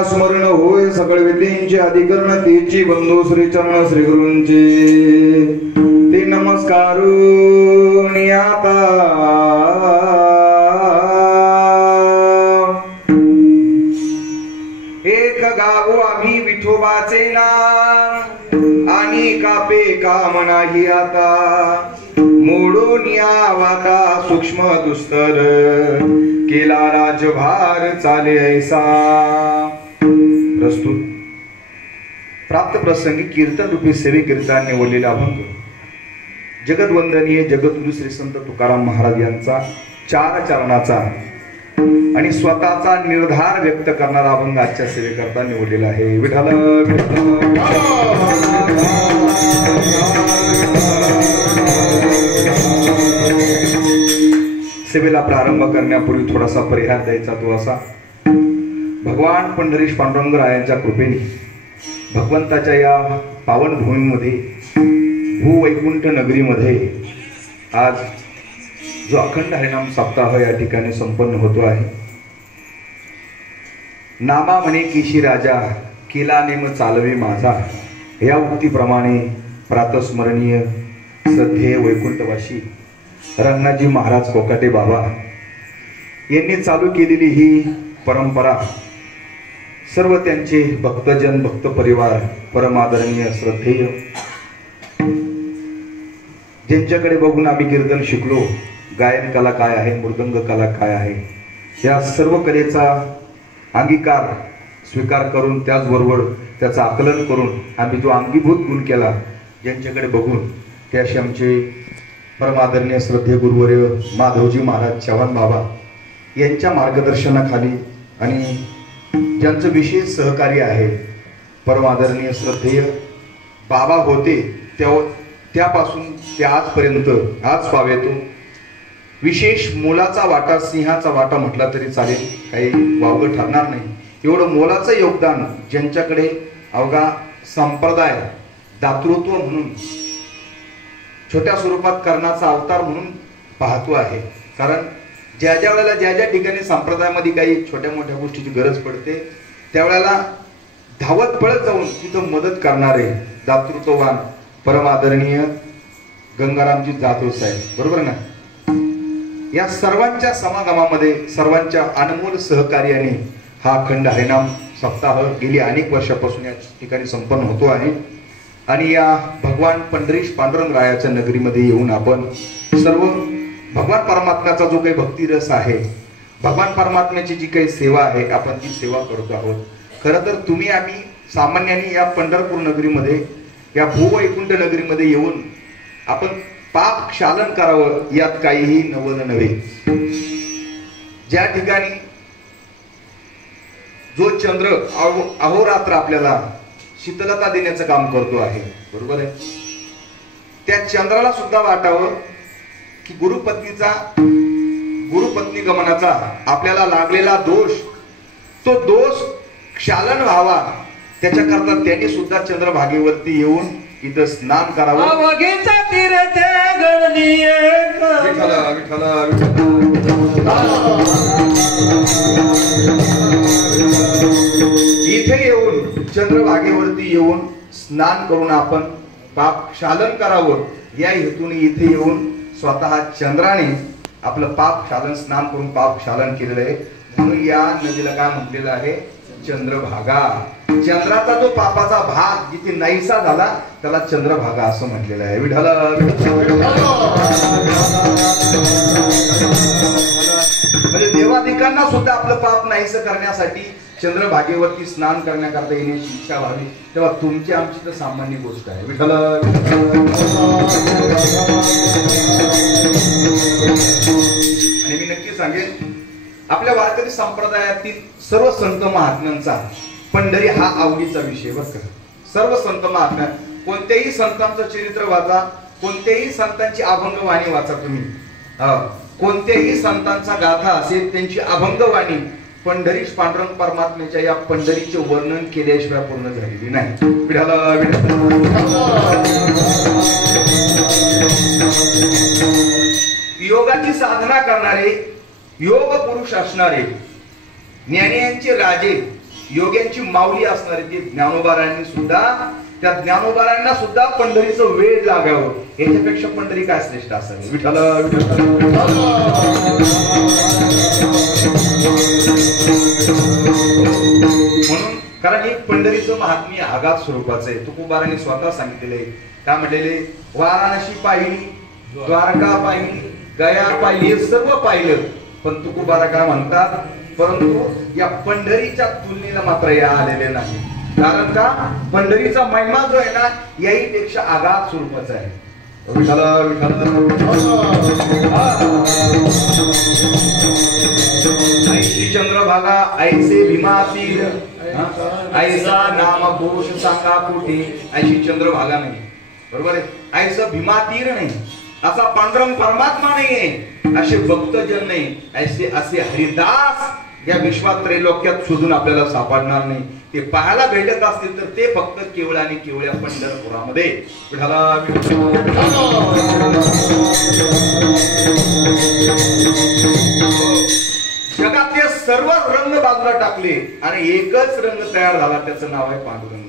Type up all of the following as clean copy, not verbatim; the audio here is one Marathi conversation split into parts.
स्मरण होय सकळ विद्येंचे अधिकरण तेची बंधू श्री चरण श्री गुरूंचे ते नमस्कारून आता एक गावो आम्ही विठोबाचे नाम आणि कापे काम नाही आता मोडून या वाटा सूक्ष्म दुस्तर केला राजभार चाले ऐसा। प्रस्तुत प्राप्त प्रसंगी कीर्तन रूपी सेवे कीर्तन निवडलेला अभंग जगदवंदनीय जगद्गुरु श्री संत तुकाराम महाराज यांचा चार चरणाचा आणि स्वतःचा निर्धार व्यक्त करणारा अभंग आजच्या सेवेकरता निवडलेला आहे। विठ्ठल सेवेला प्रारंभ करण्यापूर्वी थोडासा परिहार द्यायचा तो असा, भगवान पंढरीश पांडुरंगरायांच्या कृपेने भगवंताच्या या पावन भूमीमध्ये भूवैकुंठ नगरीमध्ये आज जो अखंड हरिनाम सप्ताह या ठिकाणी संपन्न होतो आहे। नामा म्हणे केशी राजा केला नेम चालवे माझा या उक्तीप्रमाणे प्रातस्मरणीय श्रद्धेय वैकुंठवासी रंगनाथजी महाराज कोकाटे बाबा यांनी चालू केलेली ही परंपरा सर्व त्यांचे भक्तजन भक्त परिवार परमादरणीय श्रद्धेय ज्यांच्याकडे बघून आम्ही कीर्तन शिकलो, गायन कला काय आहे, मृदंग कला काय आहे, या सर्व कलेचा अंगीकार स्वीकार करून त्याचबरोबर त्याचं आकलन करून आम्ही जो अंगीभूत गुण केला, ज्यांच्याकडे बघून ते असे आमचे परमादरणीय श्रद्धेय गुरुवर्य माधवजी महाराज चव्हाण बाबा यांच्या मार्गदर्शनाखाली आणि ज्यांचं विशेष सहकार्य आहे परमादरणीय श्रद्धेय बाबा होते त्यापासून ते आजपर्यंत आज पावेतो विशेष मोलाचा वाटा, सिंहाचा वाटा म्हटला तरी चालेल, काही वावगं ठरणार नाही, एवढं मोलाचं योगदान ज्यांच्याकडे अवघा संप्रदाय दातृत्व म्हणून छोट्या स्वरूपात कर्णाचा अवतार म्हणून पाहतो आहे। कारण ज्या ज्या वेळेला ज्या ज्या ठिकाणी संप्रदायामध्ये काही छोट्या मोठ्या गोष्टीची गरज पडते त्यावेळेला धावत पळत जाऊन तिथं मदत करणारे दातृत्ववान परमादरणीय गंगारामजी जाधव साहेब, बरोबर ना, या सर्वांच्या समागमामध्ये सर्वांच्या अनमोल सहकार्याने हा अखंड हरिनाम सप्ताह गेली अनेक वर्षापासून या ठिकाणी संपन्न होतो आहे। आणि या भगवान पंढरीश पांडुरंगरायाच्या नगरीमध्ये येऊन आपण सर्व भगवान परमात्म्याचा जो काही भक्तिरस आहे, भगवान परमात्म्याची जी काही सेवा आहे, आपण ती सेवा करतो आहोत। खरं तर तुम्ही आम्ही सामान्यांनी या पंढरपूर नगरीमध्ये या भूवैकुंठ नगरीमध्ये येऊन आपण पाप क्षालन करावं यात काहीही नवल नव्हे। ज्या ठिकाणी जो चंद्र अहोरात्र आपल्याला शीतलता देण्याचं काम करतो आहे, बरोबर आहे, त्या चंद्राला सुद्धा वाटावं की गुरुपत्नी गमनाचा आपल्याला लागलेला दोष, तो दोष क्षालन व्हावा त्याच्याकरता त्यांनी सुद्धा चंद्रभागेवरती येऊन इथं स्नान करावं। इथे येऊन चंद्रभागेवरती येऊन स्नान करून आपण पाप क्षालन करावं या हेतूने इथे येऊन स्वतः चंद्राने आपलं पाप क्षालन स्नान करून पाप क्षालन केलेलं आहे। म्हणून या नदीला काय म्हटलेलं आहे, चंद्रभागा। चंद्राचा जो पापाचा भाग जिथे नाहीसा झाला त्याला चंद्रभागा असं म्हटलेलं आहे। विठ्ठल म्हणजे देवादिकांना सुद्धा आपलं पाप नाहीसं करण्यासाठी चंद्रभागेवरती स्नान करण्याकरता येण्याची इच्छा व्हावी, तेव्हा तुमची आमची तर सामान्य गोष्ट आहे। विठ्ठल आपल्या वारकरी संप्रदायातील सर्व संत महात्म्यांचा पंढरी हा आवडीचा विषय बरं का. सर्व संत महात्म्या, कोणत्याही संतांचं चरित्र वाचा, कोणत्याही संतांची अभंगवाणी वाचा तुम्ही, कोणत्याही संतांचा गाथा असेल त्यांची अभंगवाणी पंढरीश पांडुरंग परमात्म्याच्या या पंढरीचे वर्णन केल्याशिवाय पूर्ण झालेली नाही. विठाला योगाची साधना करणारे, योग पुरुष असणारे, ज्ञानियांचे राजे, योग्यांची माऊली असणारे ते ज्ञानोबारांनी सुद्धा, त्या ज्ञानोबारांना सुद्धा पंढरीचं वेळ लागावं, याच्यापेक्षा पंढरी काय श्रेष्ठ असावी. विठाला म्हणून, कारण हे पंढरीचं महात्म्य आगाध स्वरूपाचं आहे. तुकोबारांनी स्वतः सांगितलेलं आहे. काय म्हटलेले, वाराणसी पाहिली, द्वारका पाहिली, गया पाहिली, हे सर्व पाहिलं, पण तुकोबारा काय म्हणतात, परंतु या पंढरीच्या तुलनेला मात्र या आलेले नाही. कारण का, पंढरीचा महिमा जो आहे ना, याही पेक्षा आगाध स्वरूपाचा आहे. ऐशी चंद्रभागा ऐसे भीमातीर, ऐसा नाम घोष सांगा कुठे. ऐशी चंद्रभागा नाही, बरोबर आहे, ऐसा भीमातीर नाही, असा पांडुरंग परमात्मा नाहीये, असे भक्तजन नाही, असे हरिदास या विश्वात त्रैलोक्यात शोधून आपल्याला सापडणार नाही. ते पाहायला भेटत असतील तर ते फक्त केवळ आणि केवळ्या पंढरपुरामध्ये. जगातले सर्व रंग बाजूला टाकले आणि एकच रंग तयार झाला, त्याचं नाव आहे पांडुरंग.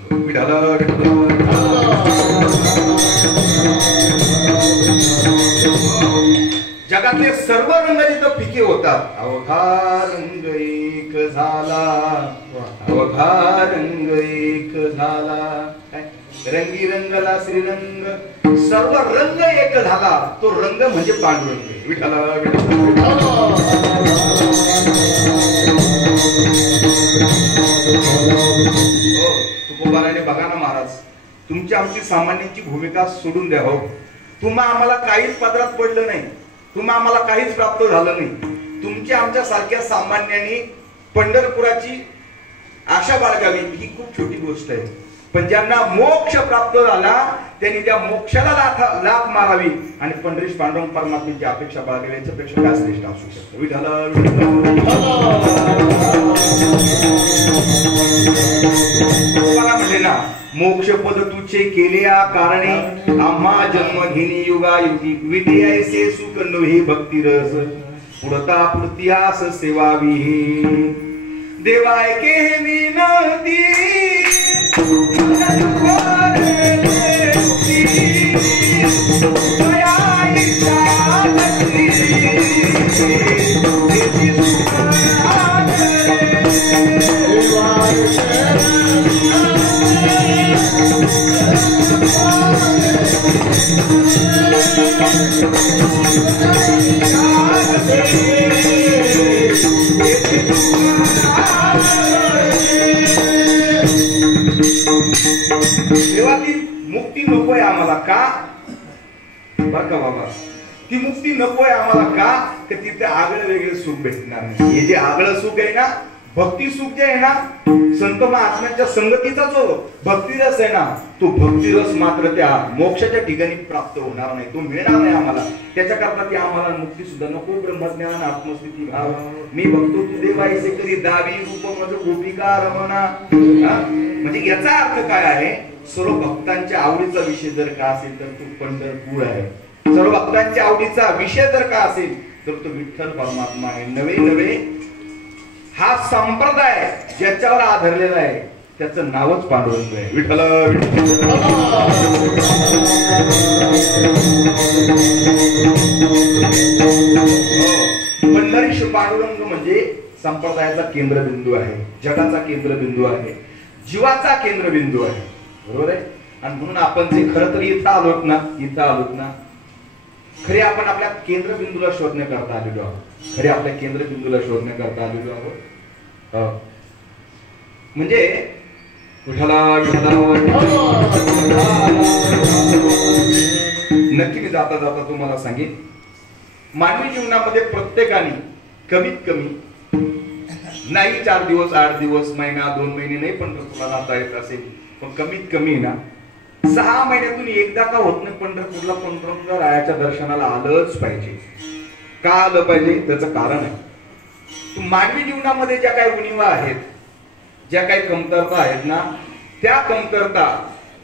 जगातले सर्व रंग जिथं फिके होतात, अवघा रंग एक झाला, अवघा रंग एक झाला, रंगी रंगला श्रीरंग, सर्व रंग एक झाला, तो रंग म्हणजे पांडुरंग. विठाला तुकोबाराने बघा ना महाराज, तुमची आमची सामान्यांची भूमिका सोडून द्या हो. तुम्हा आम्हाला काहीच पदरात पडलं नाही, तुम्हा आम्हाला काहीच प्राप्त झालं नाही. तुमच्या आमच्या सारख्या सामान्यांनी पंढरपुराची आशा बाळगावी ही खूप छोटी गोष्ट आहे, पण ज्यांना मोक्ष प्राप्त झाला त्यांनी त्या मोक्षाला लाथ मारावी आणि पंढरीश पांडुरंग परमात्म्याची अपेक्षा बाळगावी. याच्यापेक्षा काय श्रेष्ठ असू शकतं. म्हटले ना, मोक्ष पद तुझे केले कारणे, आम्हा जन्म घेणी युगायुगी, विधी ऐसे सुख नव्हे भक्ती रस, पुढता पुढतिहास सेवावी. देवाय के विनती तेव्हा ती मुक्ती नकोय आम्हाला का, बर का बाबा, ती मुक्ती नकोय आम्हाला का, तर तिथे आगळं वेगळं सुख भेटणार नाही. हे जे आगळं सुख आहे ना, भक्ती सुख जे आहे ना, संत महात्म्यांच्या संगतीचा जो भक्तिरस आहे ना, तो भक्तिरस मात्र त्या मोक्षाच्या ठिकाणी प्राप्त होणार नाही, तो मिळणार नाही आम्हाला. त्याच्याकरता ती आम्हाला मुक्ती सुद्धा नको. ब्रह्मज्ञान आत्मस्थिती भाव, मी बघतो तू देवाईसे करी दावी रूप मज गोपिका रमणा. म्हणजे याचा अर्थ काय आहे, सर्व भक्तांच्या आवडीचा विषय जर का असेल तर तो पंढरपूर आहे. सर्व भक्तांच्या आवडीचा विषय जर का असेल तर तो विठ्ठल परमात्मा आहे. नवे नवे हा संप्रदाय ज्याच्यावर आधारलेला आहे त्याचं नावच पांडुरंग आहे. विठ्ठल पंढरीश पांडुरंग म्हणजे संप्रदायाचा केंद्रबिंदू आहे, जगाचा केंद्रबिंदू आहे, जीवाचा केंद्रबिंदू आहे. बरोबर आहे. आणि म्हणून आपण जे खरं तर इथं आलोत ना, खरे आपण आपल्या केंद्रबिंदूला शोधण्याकरता आलेलो आहोत. खरे आपल्या केंद्रबिंदूला शोधण्याकरता आलेलो आहोत. म्हणजे नक्की मी जाता जाता तुम्हाला सांगेन, मानवी जीवनामध्ये प्रत्येकाने कमीत कमी नाही 4 दिवस 8 दिवस महिना 2 महिने नाही पंढरपूरला जाता येत असेल, पण कमीत कमी ना 6 महिन्यातून एकदा का होत नाही पंढरपूरला पांडुरंग रायाच्या दर्शनाला आलंच पाहिजे. का आलं पाहिजे त्याचं कारण आहे. मानवी जीवनामध्ये ज्या काही उणिवा आहेत, ज्या काही कमतरता आहेत ना, त्या कमतरता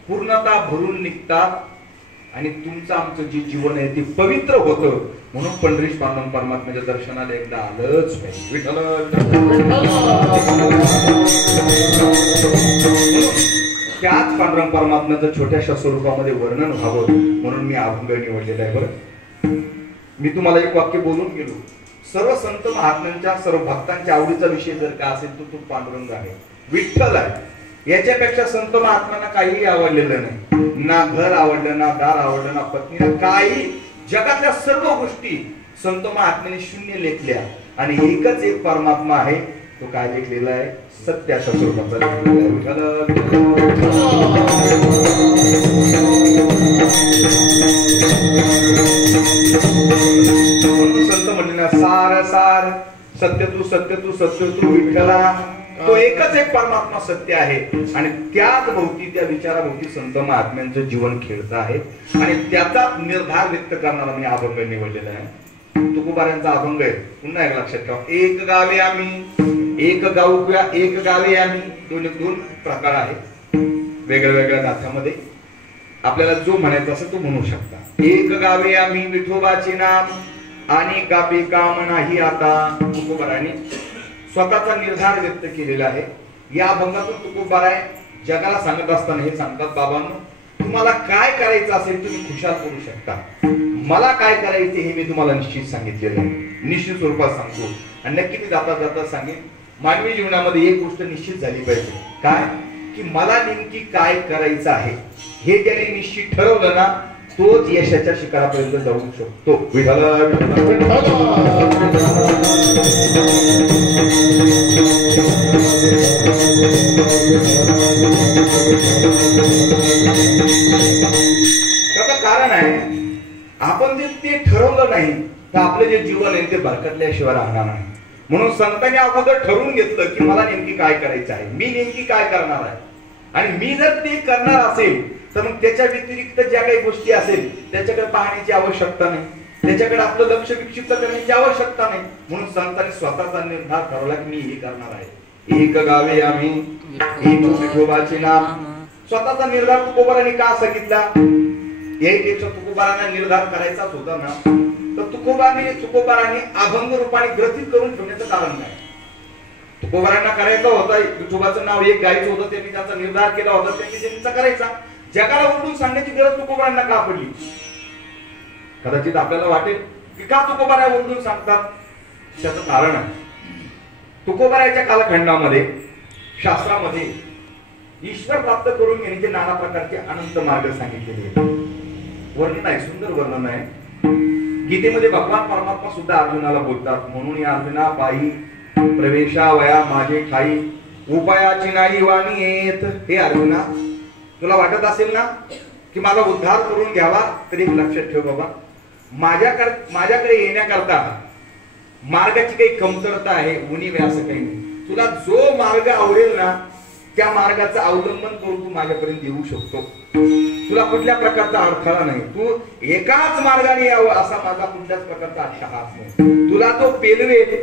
पूर्णता भरून निघतात आणि तुमचं आमचं जे जीवन आहे ते पवित्र होतं. म्हणून पंढरीश पांडुरंग परमात्म्याच्या दर्शनाला एकदा आलंच पाहिजे. विठ्ठल त्याच पांडुरंग परमात्म्याचं छोट्याशा स्वरूपामध्ये वर्णन व्हावं म्हणून मी अभंग निवडलेला आहे. बरं, मी तुम्हाला एक वाक्य बोलून गेलो. सर्व संत महात्म्यांच्या सर्व भक्तांच्या आवडीचा विषय जर का असेल तर तो पांडुरंग आहे, विठ्ठल आहे. याच्यापेक्षा संत महात्म्यांना काहीही आवडलेलं नाही. ना घर आवडलं, ना दार आवडलं, ना पत्नी, ना काही. जगातल्या सर्व गोष्टी संत महात्म्याने शून्य लेखल्या आणि एकच एक परमात्मा आहे. तो काय लेखलेला आहे? सत्याच्या स्वरूपाचा लेखलेला संत म्हणले सार सार सत्य तू सत्य तू सत्य तू विठ्ठला. तो एकच एक परमात्मा सत्य आहे आणि त्याच भोवती त्या विचाराभोवती संत महात्म्यांचं जीवन खेळत आहे आणि त्याचा निर्धार व्यक्त करणारा मी अभंग निवडलेला आहे. तुकोबारांचा अभंग आहे. पुन्हा एक लक्षात ठेवा. एक गावे आम्ही, एक गाऊ किंवा एक गावे आम्ही, दोन प्रकार आहेत वेगळ्या वेगळ्या गाथामध्ये. आपल्याला जो म्हणायचा असेल तो म्हणू शकता. एक गावे आम्ही विठोबाचे नाम आणि गावी काम नाही आता. तुकोबारांनी स्वतःचा निर्धार व्यक्त केलेला आहे. या अभंगातून तुकोबाराय जगाला सांगत असताना हे सांगतात, बाबांनो तुम्हाला काय करायचं असेल तुम्ही खुशाल करू शकता. मला काय करायचे हे मी तुम्हाला निश्चित सांगितलेलं आहे, निश्चित स्वरूपात सांगतो आणि नक्की मी जाता जाता सांगेन. मानवी जीवनामध्ये एक गोष्ट निश्चित झाली पाहिजे, काय की मला नेमकी काय करायचं आहे हे ज्याने निश्चित ठरवलं ना तोच यशाच्या शिखरापर्यंत जाऊ शकतो. विठ्ठल त्याचं कारण आहे आपण जे ते ठरवलं नाही तर आपलं जे जीवन आहे ते भरकटल्याशिवाय राहणार नाही. म्हणून संतांनी अगोदर ठरवून घेतलं की मला नेमकी काय करायचं आहे, मी नेमकी काय करणार आहे आणि मी जर ते करणार असेल तर मग त्याच्या व्यतिरिक्त ज्या काही गोष्टी असेल त्याच्याकडे पाहण्याची आवश्यकता नाही, त्याच्याकडे आपलं लक्ष विक्षिप्त करण्याची आवश्यकता नाही. म्हणून संतांनी स्वतःचा निर्धार ठरवला की मी हे करणार आहे. एक गावे आम्ही, एक विठोबाचे नाम. स्वतःचा निर्धार तुकोबारांनी का सांगितला? यापेक्षा तुकोबारांना निर्धार करायचाच होता ना, तर तुकोबारांनी अभंग रूपाने ग्रथित करून ठेवण्याचं कारण काय? तुकोबारांना करायचा होता, विठोबाचं नाव एक गायचं होतं, त्यांनी त्याचा निर्धार केला होता, त्यांनी त्यांचा करायचा. जगाला उलटून सांगण्याची गरज तुकोबारांना का पडली? कदाचित आपल्याला वाटेल की का तुकोबारा उलटून सांगतात. त्याचं कारण आहे तुकोबाराच्या कालखंडामध्ये शास्त्रामध्ये ईश्वर प्राप्त करून घेण्याचे नाना प्रकारचे अनंत मार्ग सांगितलेले आहेत. वर्णन आहे, सुंदर वर्णन आहे. गीतेमध्ये भगवान परमात्मा सुद्धा अर्जुनाला बोलतात, म्हणून या अर्जुना पायी प्रवेशा वया माझे ठाई उपायाची नाही वाणी येत. हे अर्जुना, तुला वाटत असेल ना की माझा उद्धार करून घ्यावा, तरी लक्षात ठेव बाबा, माझ्याकडे येण्याकरता मार्गाची काही कमतरता आहे, उणीव असं काही नाही. तुला जो मार्ग आवडेल ना त्या मार्गाचं अवलंबन करून तू माझ्यापर्यंत येऊ शकतो. तुला कुठल्या प्रकारचा अडथळा नाही, तू एकाच मार्गाने यावं असा माझा कुठल्याच प्रकारचा आशा नाही. तुला तो पेलवेल,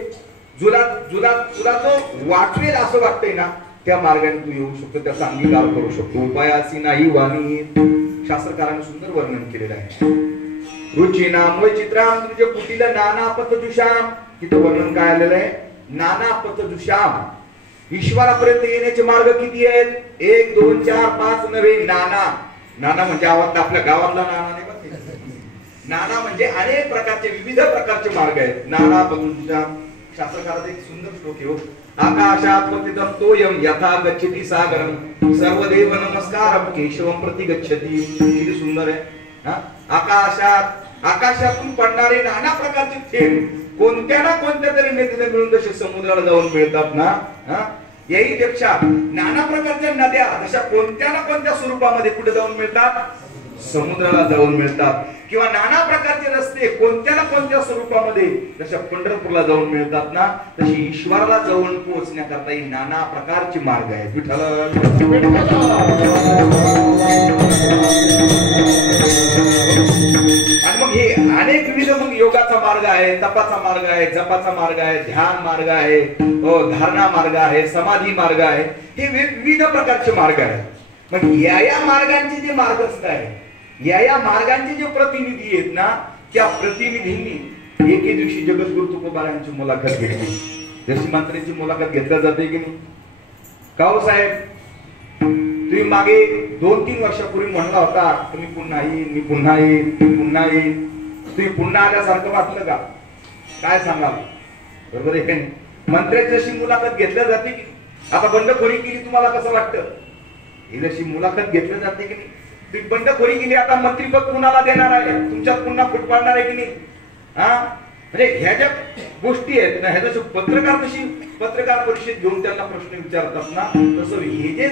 तुला तो वाचवेल असं वाटतंय ना त्या मार्गाने तू येऊ शकतो, त्याचा अंगीकार करू शकतो. उपायाची नाही वाणी. शास्त्रकारांनी सुंदर वर्णन केलेलं आहे. रुची नाम वैचित्राम तुझ्या कुटीला नाना पथदुषाम. तिथं वर्णन काय आलेलं आहे? नाना पथदुषाम. ईश्वरापर्यंत येण्याचे मार्ग किती आहेत? 1 2 4 5 नव्हे, नाना. नाना म्हणजे आपल्या गावातला नाना नाही, नाना म्हणजे अनेक प्रकारचे विविध प्रकारचे मार्ग आहेत. नाना पथदुषाम. शास्त्रकाराचा एक सुंदर श्लोक आहे. आकाशात पतितम तोयम यथा गच्छति सागरम सर्वदेव नमस्कारम केशवम प्रति गच्छति. किती सुंदर आहे. आकाशातून पडणारे नाना प्रकारचे थेंब कोणत्या ना कोणत्या तरी नदीने मिळून जसे समुद्राला जाऊन मिळतात ना, याहीपेक्षा नाना प्रकारच्या नद्या जशा कोणत्या ना कोणत्या स्वरूपामध्ये कुठे जाऊन मिळतात? समुद्राला जाऊन मिळतात किंवा नाना प्रकारचे रस्ते कोणत्या ना कोणत्या स्वरूपामध्ये जशा पंढरपूरला जाऊन मिळतात ना, तशी ईश्वराला जाऊन पोहोचण्याकरता ही नाना प्रकारचे मार्ग आहेत. विठ्ठल आणि मग हे अनेक विविध मग योगाचा मार्ग आहे, तपाचा मार्ग आहे, जपाचा मार्ग आहे, ध्यान मार्ग आहे, धारणा मार्ग आहे, समाधी मार्ग आहे. हे विविध प्रकारचे मार्ग आहेत. मग या मार्गांचे जे मार्गस्थ आहे, या मार्गांचे जे प्रतिनिधी आहेत ना, त्या प्रतिनिधींनी एके दिवशी जगद्गुरु तुकोबारायांची मुलाखत घेतली. जशी मंत्र्यांची मुलाखत घेतल्या जाते की नाही, का हो साहेब, तुम्ही मागे 2-3 वर्षापूर्वी म्हणला होता तुम्ही पुन्हा येईन, मी पुन्हा येईन, पुन्हा येईन. तुम्ही पुन्हा आल्यासारखं वाटलं का? काय सांगाल? बरोबर आहे. मंत्र्याची अशी मुलाखत घेतल्या जाते की आता बंडखोरी केली तुम्हाला कसं वाटतं? ही जशी मुलाखत घेतल्या जाते की नाही, तुम्ही बंडखोरी केली आता मंत्रीपद कुणाला देणार आहे? तुमच्यात पुन्हा फूट पाडणार आहे की नाही? म्हणजे ह्या ज्या गोष्टी आहेत ना, ह्या पत्रकार कशी पत्रकार परिषद घेऊन त्यांना प्रश्न विचारतात ना, तसं हे जे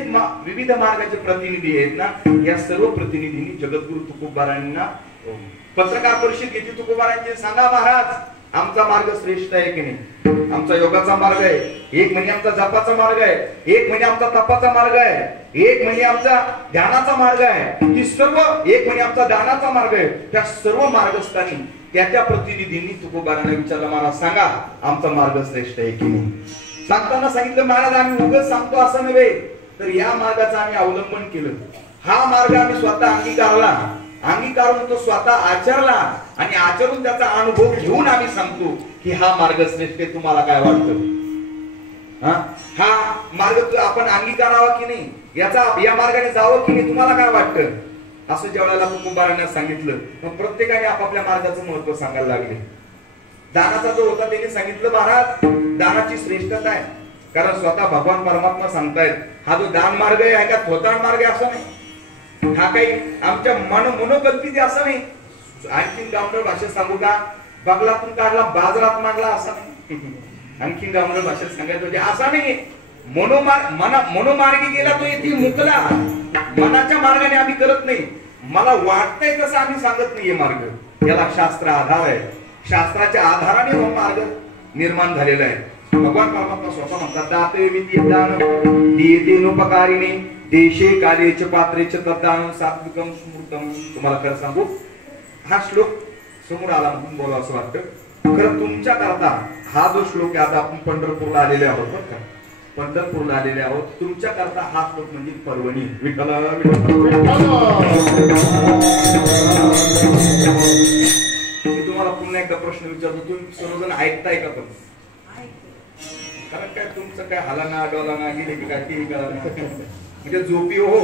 विविध मार्गाचे प्रतिनिधी आहेत ना, या सर्व प्रतिनिधींनी जगद्गुरु तुकोबारायांना पत्रकार परिषद घेतली. तुकोबारायांचे सांगा महाराज, आमचा मार्ग श्रेष्ठ आहे की नाही? आमचा योगाचा मार्ग आहे, एक म्हणजे आमचा जपाचा मार्ग आहे, एक म्हणजे आमचा तपाचा मार्ग आहे, एक म्हणजे आमचा ध्यानाचा मार्ग आहे, ही सर्व एक म्हणजे आमचा दानाचा मार्ग आहे. त्या सर्व मार्गस्थानी त्या प्रतिनिधींनी तुकोबारांना विचारलं, महाराज सांगा आमचा मार्ग श्रेष्ठ आहे की नाही? सांगताना सांगितलं, महाराज आम्ही उगाच सांगतो असं नव्हे, तर या मार्गाचं आम्ही अवलंबन केलं. हा मार्ग आम्ही स्वतः अंगीकारून तो स्वतः आचरला आणि आचरून त्याचा अनुभव घेऊन आम्ही सांगतो की हा मार्ग श्रेष्ठ आहे. तुम्हाला काय वाटतं? हा मार्ग आपण अंगीकारावा की नाही, या मार्गाने जावं की नाही, तुम्हाला काय वाटतं? असं ज्यावेळेला तुकोबारांना सांगितलं, मग प्रत्येकाने आपापल्या मार्गाचं महत्व सांगायला लागले. दानाचा जो होता त्याने सांगितलं, महाराज दानाची श्रेष्ठता आहे, कारण स्वतः भगवान परमात्मा सांगतायत हा जो दान मार्ग आहे का थोतांड मार्ग आहे असं नाही, हा काही आमच्या मनोकल्पित असं नाही. आणखीन गावंढळ भाषेत सांगू का, बगलातून काढला बाजारात मांडला असं नाही. आणखीन गावंढळ भाषेत सांगायचं म्हणजे असा नाही, मनोमार्गी गेला तो येथे मुकला. मनाच्या मार्गाने आम्ही करत नाही, मला वाटतंय तसं आम्ही सांगत नाहीये मार्ग. याला शास्त्र आधार आहे, शास्त्राच्या आधाराने हा मार्ग निर्माण झालेला आहे. भगवान परमात्मा स्वतः म्हणतात, दाते विद्येदान दीयतेनुपकारिणे देशे कार्येच पात्रेच तद्दान सात्विकम स्मृतम. तुम्हाला खरं सांगू, हा श्लोक समोर आला म्हणून बोला असं वाटतं. खरं तुमच्या करता हा जो श्लोक आहे, आता आपण पंढरपूरला आलेले आहोत बरं का, पंढरपूरला आलेले आहोत, तुमच्या करता हा श्लोक म्हणजे पर्वणी. विठ्ठल मी तुम्हाला पुन्हा एकदा प्रश्न विचारतो, तुम्ही सर्वजण ऐकताय का? पण कारण काय तुमचं काय हलाना डोलाना गेले की काय ते म्हणजे झोपी हो,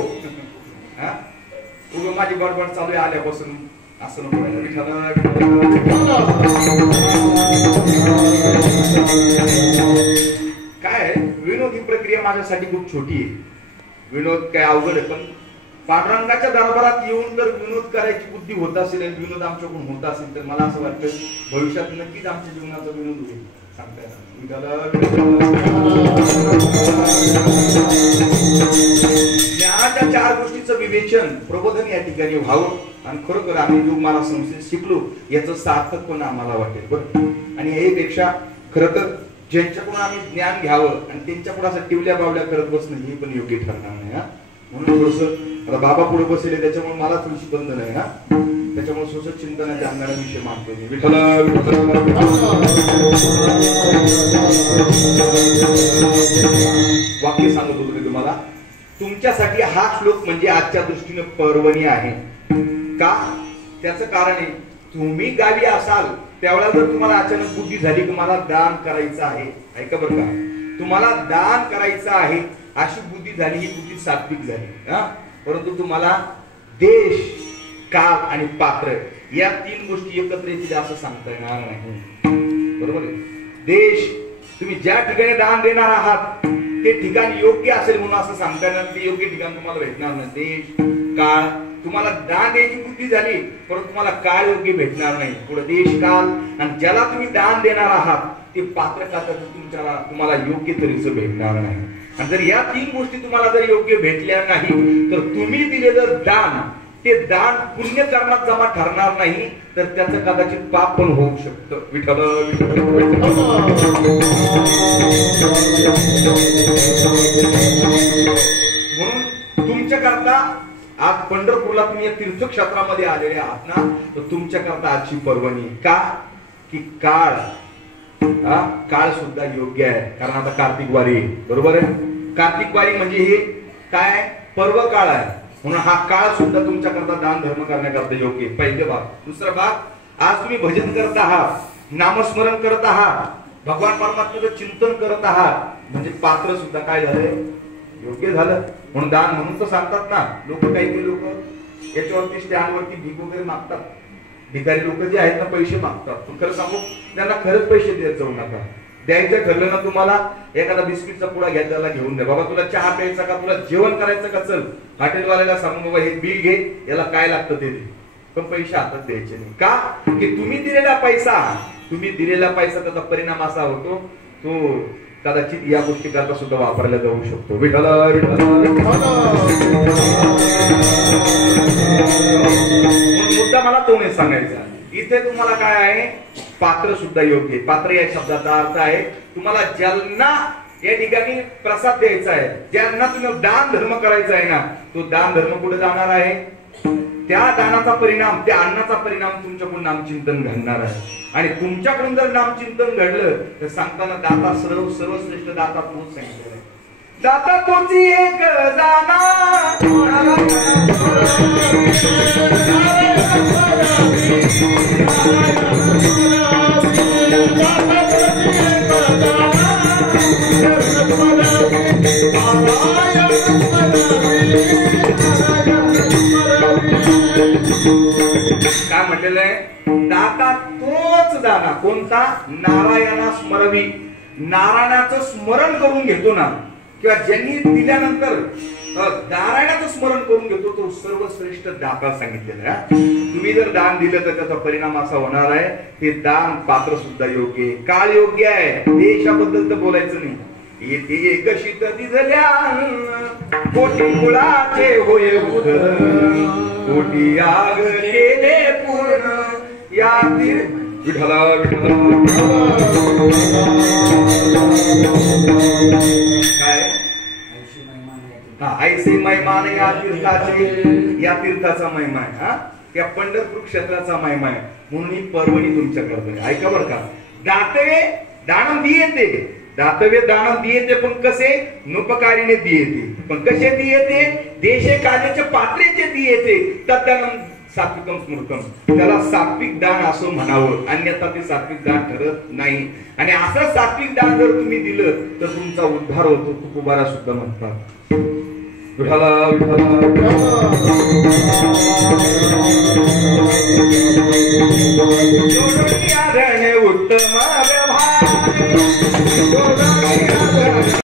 हा उगं माझी बडबड चालू आहे आल्यापासून असं नको. काय विनोद ही प्रक्रिया माझ्यासाठी खूप छोटी आहे. विनोद काय अवघड आहे, पण पांडुरंगाच्या दरबारात येऊन जर विनोद करायची बुद्धी होत असेल आणि विनोद आमच्याकडून होत असेल तर मला असं वाटतं भविष्यात नक्कीच आमच्या जीवनाचा विनोद होईल. ज्ञानाच्या 4 गोष्टीचं विवेचन प्रबोधन या ठिकाणी व्हावं आणि खरोखर आम्ही जो मला संस्थेत शिकलो याचं सार्थक पण आम्हाला वाटेल बरं. आणि यापेक्षा खरं तर ज्यांच्याकडून आम्ही ज्ञान घ्यावं आणि त्यांच्याकडून असं टिवल्या बावल्या करत बसणं हे पण योग्य ठरणार नाही. हा म्हणून थोडस आता बाबा पुढे बसले त्याच्यामुळे मला थोडीशी बंधन आहे. हा त्याच्यामुळे स्वतः चिंतनाच्या अंगाविषयी मानतो मी. विठ्ठल वाक्य सांगत होतो मी तुम्हाला, तुमच्यासाठी हा श्लोक म्हणजे आजच्या दृष्टीने पर्वणी आहे. का? त्याचं कारण आहे, तुम्ही गावी असाल त्यावेळेला जर तुम्हाला अचानक बुद्धी झाली की मला दान करायचं आहे, ऐका बरं का, तुम्हाला दान करायचं आहे अशी बुद्धी झाली, ही बुद्धी सात्विक झाली. परंतु तुम्हाला देश, काल आणि पात्र या 3 गोष्टी एकत्र येतील असं सांगता येणार नाही. बरोबर आहे. देश, तुम्ही ज्या ठिकाणी दान देणार आहात ते ठिकाण योग्य असेल म्हणून असं सांगता येणार, ते योग्य ठिकाण तुम्हाला भेटणार नाही. देश, काळ, तुम्हाला दान द्यायची बुद्धी झाली परंतु तुम्हाला काळ योग्य भेटणार नाही. पुढे देश, काल आणि ज्याला तुम्ही दान देणार आहात ते पात्र काळ तुम्हाला योग्य तऱ्हेचं भेटणार नाही. आणि जर या 3 गोष्टी तुम्हाला जर योग्य भेटल्या नाही तर तुम्ही दिलेलं दान ते दान पुण्य कर्मात जमा ठरणार नाही, तर त्याचं कदाचित पाप पण होऊ शकतं. विठ्ठल म्हणून तुमच्या करता आज पंढरपूरला तुम्ही या तीर्थक्षेत्रामध्ये आलेले आहात ना, तर तुमच्या करता आजची पर्वणी का की काळ सुद्धा योग्य आहे. कारण आता कार्तिक वारी, बरोबर आहे. कार्तिक वारी म्हणजे हे काय पर्व काळ आहे, म्हणून हा काळ सुद्धा तुमच्या करता दान धर्म करण्याकरता योग्य आहे. पहिले भाग. दुसरा भाग, आज तुम्ही भजन करत आहात, नामस्मरण करत आहात, भगवान परमात्म्याचं चिंतन करत आहात, म्हणजे पात्र सुद्धा काय झालंय, योग्य झालं. म्हणून दान म्हणून तर सांगतात ना लोक. काही लोक याच्यावरती स्टँडवरती भीक वगैरे मागतात. भिकारी लोक जे आहेत ना पैसे मागतात. पण खरं सांगू, त्यांना खरंच पैसे देत जाऊ नका. द्यायचं ठरलं ना तुम्हाला, एखादा बिस्किटचा पुडा घ्या, त्याला घेऊन द्या. बाबा तुला चहा प्यायचा का, तुला जेवण करायचं का, चल हॉटेलवाल्याला सांगून बाबा हे बिल घे, याला काय लागतं ते दे. पण पैसे हातात द्यायचे नाही. का की तुम्ही दिलेला पैसा त्याचा परिणाम असा होतो, तो कदाचित या गोष्टी करता सुद्धा वापरला जाऊ शकतो. विठ्ठल मुद्दा मला तो नाही सांगायचा. इथे तुम्हाला काय आहे, पात्र सुद्धा योग्य. पात्र या शब्दाचा अर्थ आहे तुम्हाला ज्यांना या ठिकाणी प्रसाद द्यायचा आहे, ज्यांना तुम्ही दान धर्म करायचा आहे ना, तो दान धर्म कुठे जाणार आहे, त्या दानाचा परिणाम, त्या अन्नाचा परिणाम तुमच्याकडून नामचिंतन घडणार आहे. आणि तुमच्याकडून जर नामचिंतन घडलं तर सांगताना दाता सर्वश्रेष्ठ दाता तोच सांगितलेला आहे. दाता तोची एक दाना, काय म्हटलेलं आहे, दाता तोच दाना. कोणता? नारायणा स्मरवी. नारायणाचं स्मरण करून घेतो ना, किंवा ज्यांनी दिल्यानंतर नारायणाचं स्मरण करून घेतो, तो सर्वश्रेष्ठ दाता सांगितलेला आहे. तुम्ही जर दान दिलं तर त्याचा परिणाम असा होणार आहे, ते दान पात्र सुद्धा योग्य आहे, काळ योग्य आहे. देशाबद्दल तर बोलायचं नाही. येथे कशी तरी झाल्या कोटी कुळाचे होय कोटी आग केले पूर्ण या विठ्ठला विठ्ठला. काय ऐसे महिमान या तीर्थाचे, या तीर्थाचा महिमा आहे. हा, या पंढरपूर क्षेत्राचा महिमा आहे. म्हणून ही पर्वणी तुमच्याकडे. ऐका बरं का, दातवे दानम दियेते, दातवे दानम दियेते, पण कसे, नुपकारीने दियेते. पण कसे दियेते, देशे काल्याचे पात्रेचे दियेते, तद्दानम सात्विकम स्मृतम. त्याला सात्विक दान असं म्हणावं, अन्यथा ते सात्विक दान ठरत नाही. आणि असं सात्विक दान जर तुम्ही दिलं तर तुमचा उद्धार होतो. तुकोबारा सुद्धा म्हणतात. विठ्ठला विठ्ठला उत्तम